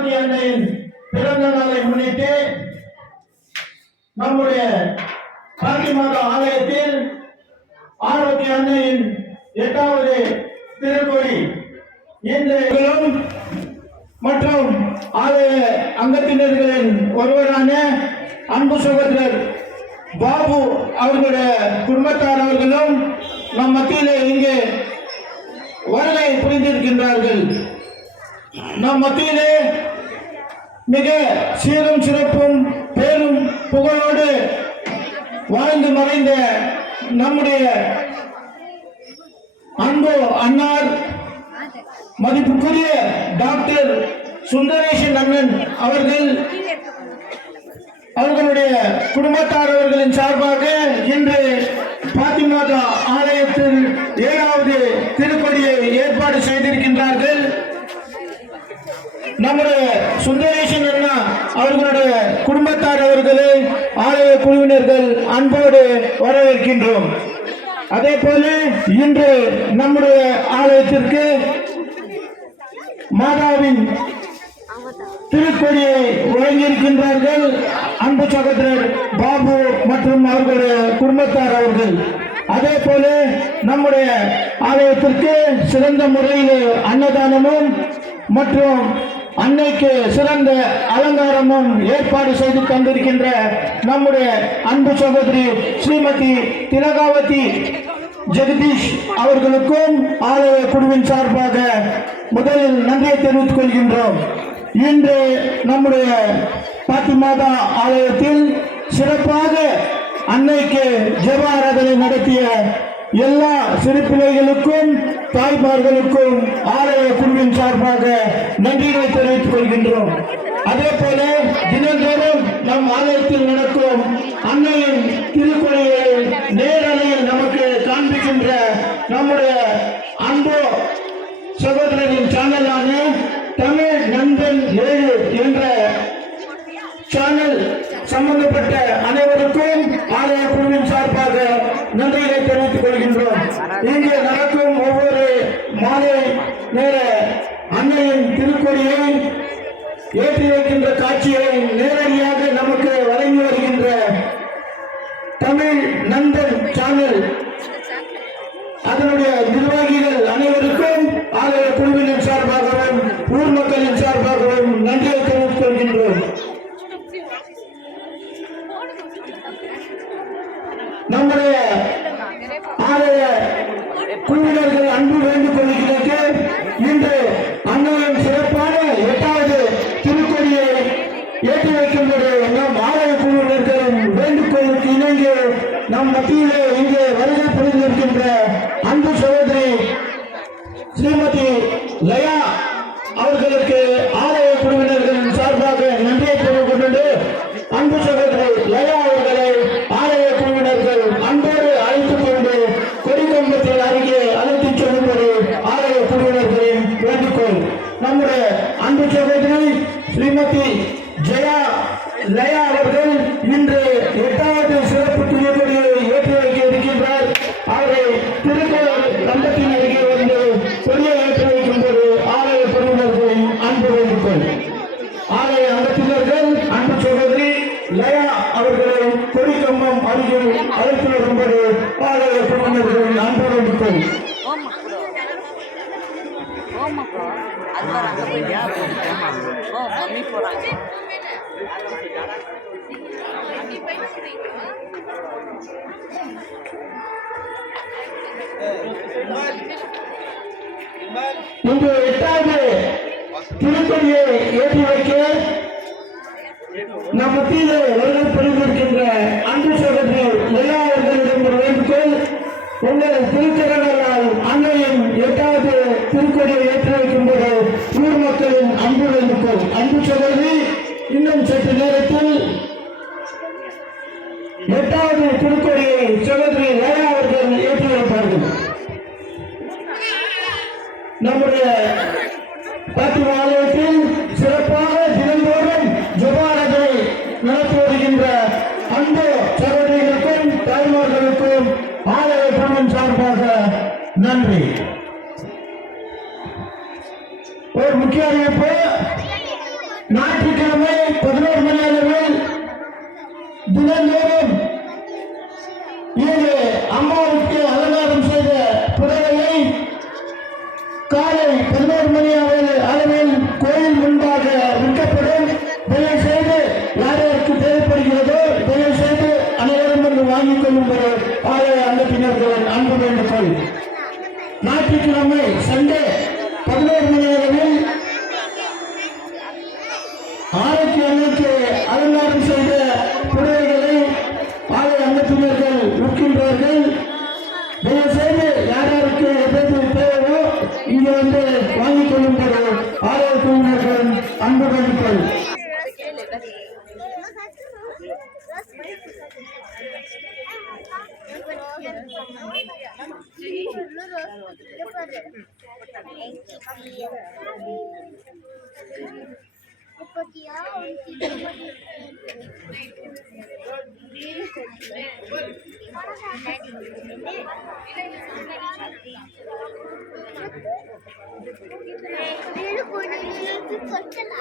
ஆரோக்கிய அன்னையின் பிறந்த நாளை முன்னிட்டு நம்முடைய பாக்கிமாதா ஆலயத்தில் ஆரோக்கிய அன்னையின் எட்டாவது திருக்கொடி இன்றைய மற்றும் ஆலய அங்கத்தினர்களின் ஒருவரான அன்பு சகோதரர் பாபு அவர்களுடைய குடும்பத்தார் அவர்களும் நம் மத்தியிலே இங்கே வருகை புரிந்திருக்கின்றார்கள். நம் மத்தியிலே மிக சீரும் சிறப்பும் பேரும் புகழோடு வாழ்ந்து மறைந்த நம்முடைய அன்பு அன்னார் மதிப்புக்குரிய டாக்டர் சுந்தரேஷன் அண்ணன் அவர்கள் அவர்களுடைய குடும்பத்தார் அவர்களின் சார்பாக இன்று பாத்திமாதா ஆலயத்தில் ஏழாவது திருப்படியை ஏற்பாடு செய்திருக்கின்றார்கள். நம்முடைய சுந்தரேஷன் அண்ணா அவர்களுடைய குடும்பத்தார் அவர்களை ஆலய குழுவினர்கள் அன்போடு வரவேற்கின்றோம். அதே போல இன்று நம்முடைய ஆலயத்திற்கு மாதாவின் திருக்கொடியை வழங்கியிருக்கின்றார்கள் அன்பு சகோதரர் பாபு மற்றும் அவர்களுடைய குடும்பத்தார் அவர்கள். அதே போல நம்முடைய ஆலயத்திற்கு சிறந்த முறையில் அன்னதானமும் மற்றும் அன்னைக்கு சிறந்த அலங்காரமும் ஏற்பாடு செய்து தந்திருக்கின்ற நம்முடைய அன்பு சகோதரி ஸ்ரீமதி திலகாவதி ஜெகதீஷ் அவர்களுக்கும் ஆலய குழுவின் சார்பாக முதலில் நன்றியை தெரிவித்துக் கொள்கின்றோம். இன்று நம்முடைய பாத்திமாதா ஆலயத்தில் சிறப்பாக அன்னைக்கு ஜெவ ஆராதனை நடத்திய எல்லா சிறு பிள்ளைகளுக்கும் தாய்மார்களுக்கும் ஆலய குழுவின் சார்பாக நன்றிகளை தெரிவித்துக் கொள்கின்றோம். அதே போல தினந்தோறும் நம் ஆலயத்தில் நடக்கும் அன்னையின் திருக்கொலையை நேரலையில் நமக்கு காண்பிக்கின்ற நம்முடைய அன்பு சகோதரரின் சேனலான தமிழ் நண்பன் ஏழு என்ற சேனல் சம்பந்தப்பட்ட அனைவருக்கும் ஆலய குழுவின் சார்பாக நன்றிகளை தெரிவித்துக் கொள்கின்றோம் இங்கே நடக்கும் ஒவ்வொரு மாலை நேர அன்னையின் திருக்கொடியை ஏற்றி வைக்கின்ற காட்சியை நேரடியாக நமக்கு வழங்கி வருகின்ற தமிழ் நண்பன் சேனல். அதனுடைய நிர்வாகிகள் அனைவருக்கும் ஆலய குழுவினர் சார்பாகவும் ஊர் மக்களின் சார்பாகவும் நன்றியை தெரிவித்துக் கொள்கின்றோம். நம்முடைய ஆலய குழுவினர்கள் அன்பு வேண்டும் கொள்கிறது இன்று அன்னையின் சிறப்பான எட்டாவது திருக்கொடியை ஏற்றி வைக்கும்போது நம் ஆலய குழுவினர்களின் வேண்டுகோளுக்கு இணங்கி நம் மத்தியிலே இங்கே வருகை புரிந்திருக்கின்ற அன்பு சகோதரி ஸ்ரீமதி லயா அவர்களுக்கு ஆலய குழுவினர்களின் சார்பாக நன்றியை தெரிவித்துக் கொண்டு அன்பு சகோதரி லயா அவர்களை ஆலய குழுவினர்கள் அன்போடு அழைத்துக் கொண்டு கொடிக்கம்பத்தில் அருகே அழைத்துச் செல்லும்படி ஆலய குழுவினர்களின் வேண்டுகோள் நம்முடைய அன்பு சகோதரி ஸ்ரீமதி ஜெயா லயா அவர்கள் இன்று எட்டாவது சிறப்பு துணிக்கொடியை ஏற்றி வைக்க இருக்கின்றார் அவரை திருக்கோயில் கம்பத்தின் அருகே வந்து கொடியை ஏற்றி வைக்கும்போது ஆலய குழுவினர்களின் அன்பு வேண்டுகோள் ஆலய அங்கத்தினர்கள் அன்பு சகோதரி லயா அவர்களை கொடிக்கம்பம் அருகில் அழைத்து வரும்போது ஆலய குழுவினர்களின் அன்பு வேண்டுகோள் ஓமாப்பா அது வர அங்கே போயிட்டியா ஓ மம்மி போகிறாங்க இன்று எட்டாவது திருப்பதியை ஏற்றி வைக்க நம் மத்தியிலே வருடம் புரிந்திருக்கின்ற அன்பு சகோதரி லயா அவர்களிடம் ஒரு வேண்டுகோள். உங்கள் திருச்சரணால் அன்னையின் எட்டாவது திருக்கொடியை ஏற்றி வைக்கும்போது ஊர் மக்களின் அன்பு வேண்டுகோள் அன்பு சகோதரி இன்னும் சற்று நேரத்தில் எட்டாவது திருக்கோடியை சகோதரி லயா அவர்கள் ஏற்றி வைப்பார்கள். நம்முடைய பாத்திமா ஆலயத்தில் சிறப்பாக தினந்தோறும் ஜபாரதை நடத்தி வருகின்ற அன்பு சகோதரிகளுக்கும் தாய்மார்களுக்கும் ஆலய குழுவின் சார்பாக நன்றி. ஒரு முக்கிய அறிவிப்பு ஞாயிற்றுக்கிழமை பதினோரு மணி அளவில் தினந்தோறும் இங்கு அம்மாவுக்கு அலங்காரம் செய்த புடவையை காலை பதினோரு மணி அளவில் உணர்வுடன் அன்பு கழித்தல் Thank you. 真的吗？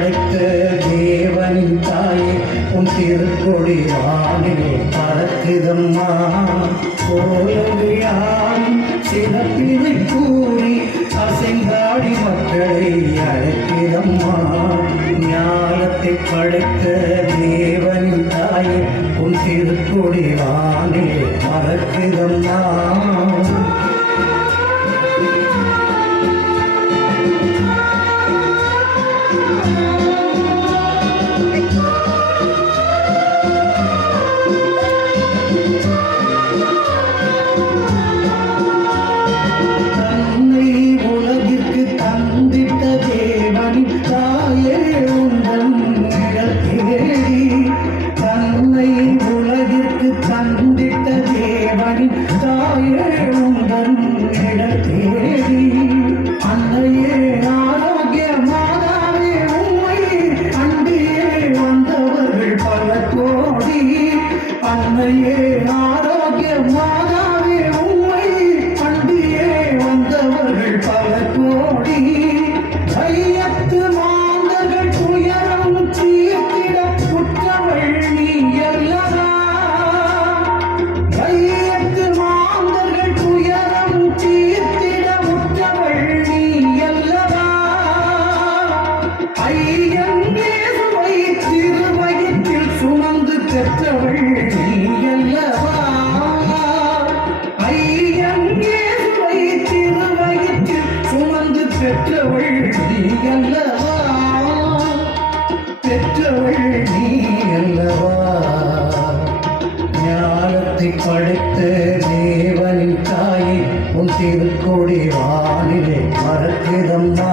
படைத்த தேவனின் தாயே உன் திருக்கொடி வானிலே பறக்குதம்மா. கோலவிழான் சிறப்பினை கூறி அசைந்தாடி மக்களை அழைக்கிறம்மா ஞானத்தை படைத்த தேவனின் தாயே உன் திருக்கொடி வானிலே பறக்குதம்மா. பெற்றவள் நீ அல்லவா? பெற்றவள் நீ அல்லவா? ஞானத்தை படைத்த தேவனின் தாயை உன் திருக்கொடி வானிலை மறக்கிறம்மா.